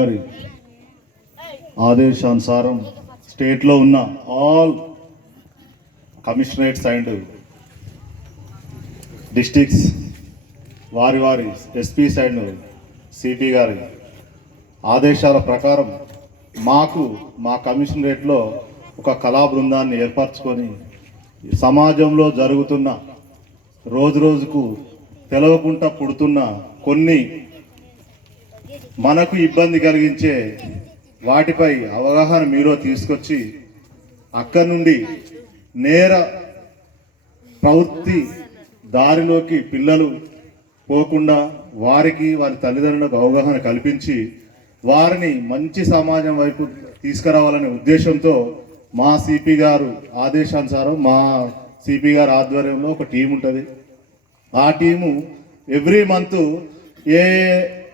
గారి ఆదేశానుసారం స్టేట్లో ఉన్న ఆల్ కమిషనరేట్స్ అండ్ డిస్ట్రిక్ట్స్ వారి ఎస్పీస్ అండ్ సిపి గారి ఆదేశాల ప్రకారం మాకు మా కమిషనరేట్లో ఒక కళా బృందాన్ని ఏర్పరచుకొని సమాజంలో జరుగుతున్న రోజుకు తెలవకుండా పుడుతున్న కొన్ని మనకు ఇబ్బంది కలిగించే వాటిపై అవగాహన మీలో తీసుకొచ్చి అక్కడి నుండి నేర ప్రవృత్తి దారిలోకి పిల్లలు పోకుండా వారి తల్లిదండ్రులకు అవగాహన కల్పించి వారిని మంచి సమాజం వైపు తీసుకురావాలనే ఉద్దేశంతో మా సిపి గారు ఆదేశానుసారం మా సిపి గారి ఆధ్వర్యంలో ఒక టీం ఉంటుంది. ఆ టీము ఎవ్రీ మంత్ ఏ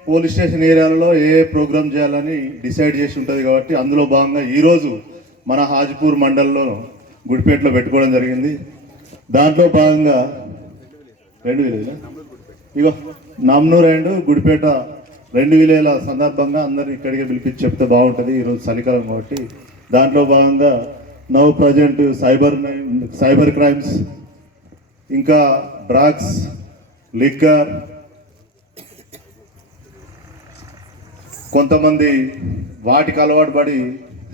పోలీస్ స్టేషన్ ఏరియాలలో ఏ ప్రోగ్రామ్ చేయాలని డిసైడ్ చేసి ఉంటుంది. కాబట్టి అందులో భాగంగా ఈరోజు మన హాజీపూర్ మండలంలో గుడిపేటలో పెట్టుకోవడం జరిగింది. దాంట్లో భాగంగా 2000 ఇగో నమ్నూర్ అండ్ గుడిపేట 2000 సందర్భంగా అందరినీ ఇక్కడికి పిలిపించి చెప్తే బాగుంటుంది. ఈరోజు చలికాలం కాబట్టి దాంట్లో భాగంగా నవ్ ప్రజెంట్ సైబర్ క్రైమ్స్, ఇంకా డ్రగ్స్, లిక్కర్, కొంతమంది వాటికి అలవాటు పడి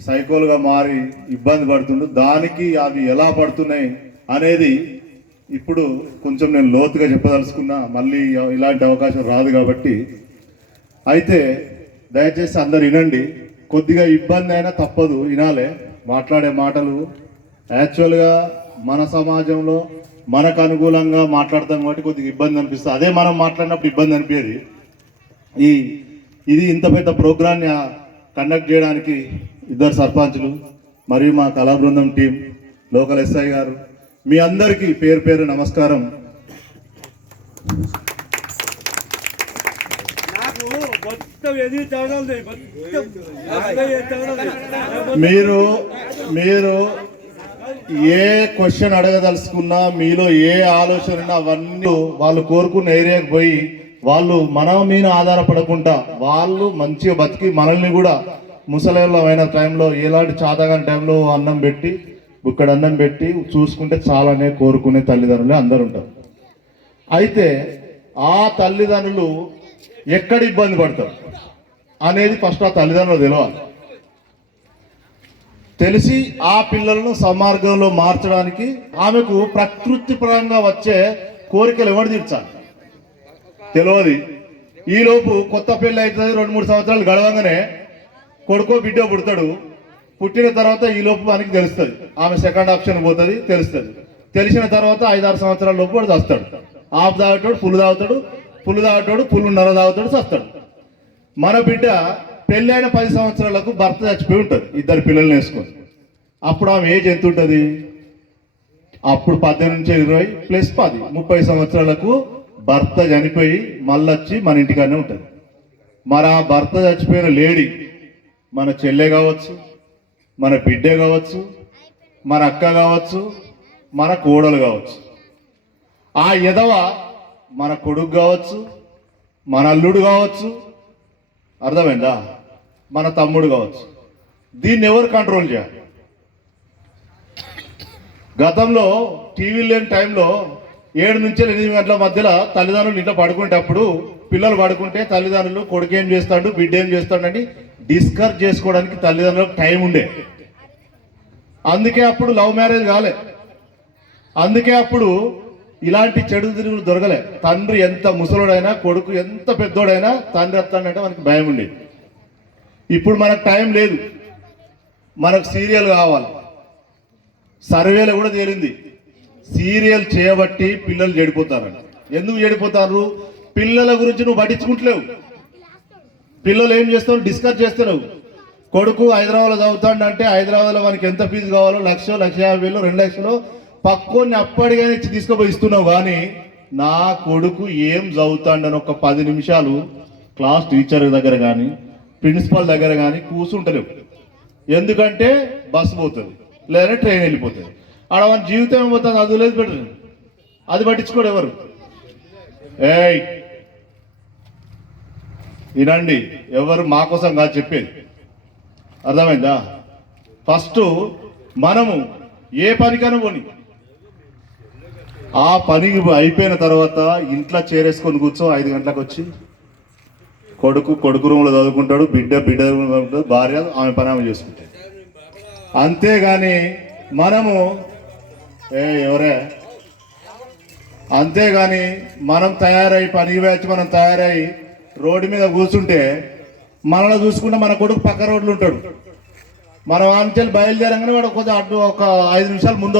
సైకోలుగా మారి ఇబ్బంది పడుతుండ్రు. దానికి అవి ఎలా పడుతున్నాయి అనేది ఇప్పుడు కొంచెం నేను లోతుగా చెప్పదలుచుకున్నా, మళ్ళీ ఇలాంటి అవకాశం రాదు కాబట్టి. అయితే దయచేసి అందరు వినండి. కొద్దిగా ఇబ్బంది అయినా తప్పదు, వినాలే. మాట్లాడే మాటలు యాక్చువల్గా మన సమాజంలో మనకు అనుకూలంగా మాట్లాడతాం కాబట్టి కొద్దిగా ఇబ్బంది అనిపిస్తుంది. అదే మనం మాట్లాడినప్పుడు ఇబ్బంది అనిపించేది. ఇది ఇంత పెద్ద ప్రోగ్రాన్ని కండక్ట్ చేయడానికి 2 సర్పంచులు మరియు మా కళా బృందం టీం, లోకల్ ఎస్ఐ గారు, మీ అందరికీ పేరు పేరు నమస్కారం. మీరు ఏ క్వశ్చన్ అడగదలుచుకున్నా, మీలో ఏ ఆలోచన ఉన్నా అవన్నీ వాళ్ళు కోరుకున్న ఏరియాకి పోయి వాళ్ళు మన మీద ఆధారపడకుండా వాళ్ళు మంచిగా బతికి మనల్ని కూడా ముసలిలో అయిన టైంలో ఎలాంటి చాతగాని టైంలో అన్నం పెట్టి బుక్కడ అన్నం పెట్టి చూసుకుంటే చాలానే కోరుకునే తల్లిదండ్రులే అందరు ఉంటారు. అయితే ఆ తల్లిదండ్రులు ఎక్కడ ఇబ్బంది పడతారు అనేది ఫస్ట్ ఆ తల్లిదండ్రులు తెలియాలి. తెలిసి ఆ పిల్లలను సమార్గంలో మార్చడానికి ఆమెకు ప్రకృతి పరంగా వచ్చే కోరికలు ఎవరు తీర్చాలి తెలియదు. ఈలోపు కొత్త పెళ్ళి అవుతుంది, 2-3 సంవత్సరాలు గడవంగానే కొడుకో బిడ్డో పుడతాడు. పుట్టిన తర్వాత ఈలోపు మనకి తెలుస్తుంది, ఆమె సెకండ్ ఆప్షన్ పోతుంది, తెలుస్తుంది. తెలిసిన తర్వాత 5-6 సంవత్సరాల లోపు వాడు చస్తాడు. ఆఫ్ తాగుతాడు, పుల్లు తాగుతాడు, పుల్లు తాగుతాడు, పుల్లున్నర తాగుతాడు, చస్తాడు. మన బిడ్డ పెళ్ళైన 10 సంవత్సరాలకు భర్త చచ్చిపోయి ఉంటుంది, 2 పిల్లల్ని వేసుకొని. అప్పుడు ఆమె ఏజ్ ఎంత ఉంటుంది? అప్పుడు 18 నుంచి 20 ప్లస్ 10 30 సంవత్సరాలకు భర్త చనిపోయి మళ్ళొచ్చి మన ఇంటికానే ఉంటుంది. మరి ఆ భర్త చచ్చిపోయిన లేడీ మన చెల్లె కావచ్చు, మన బిడ్డే కావచ్చు, మన అక్క కావచ్చు, మన కోడలు కావచ్చు. ఆ ఎదవ మన కొడుకు కావచ్చు, మన అల్లుడు కావచ్చు, అర్థమైందా, మన తమ్ముడు కావచ్చు. దీన్ని ఎవరు కంట్రోల్ చేయాలి? గతంలో టీవీలు లేని టైంలో 7 నుంచి 8 గంటల మధ్యలో తల్లిదండ్రులు ఇంట్లో పడుకునేటప్పుడు పిల్లలు పడుకుంటే తల్లిదండ్రులు కొడుకు ఏం చేస్తాడు, బిడ్డ ఏం చేస్తాడని డిస్కస్ చేసుకోవడానికి తల్లిదండ్రులకు టైం ఉండే. అందుకే అప్పుడు లవ్ మ్యారేజ్ కాలే. అందుకే అప్పుడు ఇలాంటి చెడు తిరుగులు దొరకలే. తండ్రి ఎంత ముసలోడైనా, కొడుకు ఎంత పెద్దోడైనా తండ్రి వస్తాడంటే మనకి భయం ఉండేది. ఇప్పుడు మనకు టైం లేదు, మనకు సీరియల్ కావాలి. సర్వేలో కూడా తేలింది, సీరియల్ చేయబట్టి పిల్లలు చెడిపోతారని. ఎందుకు చెడిపోతారు? పిల్లల గురించి నువ్వు పట్టించుకుంటలేవు. పిల్లలు ఏం చేస్తావు? డిస్కస్ చేస్తున్నావు. కొడుకు హైదరాబాద్లో చదువుతాడు అంటే హైదరాబాద్లో మనకి ఎంత ఫీజు కావాలో 1,00,000, 1,50,000, 2 లక్షలు పక్కోని అప్పటిగానే ఇచ్చి తీసుకుపోయి ఇస్తున్నావు. కానీ నా కొడుకు ఏం చదువుతాడని ఒక 10 నిమిషాలు క్లాస్ టీచర్ దగ్గర కానీ ప్రిన్సిపల్ దగ్గర కానీ కూర్చుంటలేవు. ఎందుకంటే బస్సు పోతుంది లేదా ట్రైన్ వెళ్ళిపోతుంది. ఆడ మన జీవితం ఏమవుతుంది? అది లేదు, పెట్టరు. అది పట్టించుకోడు ఎవరు. వినండి, ఎవరు మా కోసం కాదు చెప్పేది, అర్థమైందా? ఫస్ట్ మనము ఏ పనికైనా పోని, ఆ పని అయిపోయిన తర్వాత ఇంట్లో చేరేసుకొని కూర్చో, 5 గంటలకు వచ్చి కొడుకు రూమ్లో చదువుకుంటాడు, బిడ్డ రూమ్లో చదువుకుంటాడు, భార్య ఆమె పని ఆమె చేసుకుంటాడు. అంతేగాని మనము ఎవరే అంతేగాని మనం తయారై పనికి వచ్చి మనం తయారై రోడ్డు మీద కూర్చుంటే మనల్ని చూసుకుంటే మన కొడుకు పక్క రోడ్లు ఉంటాడు. మనం ఆంచెలు బయలుదేరంగానే వాడు కొంచెం అటు ఒక 5 నిమిషాలు ముందు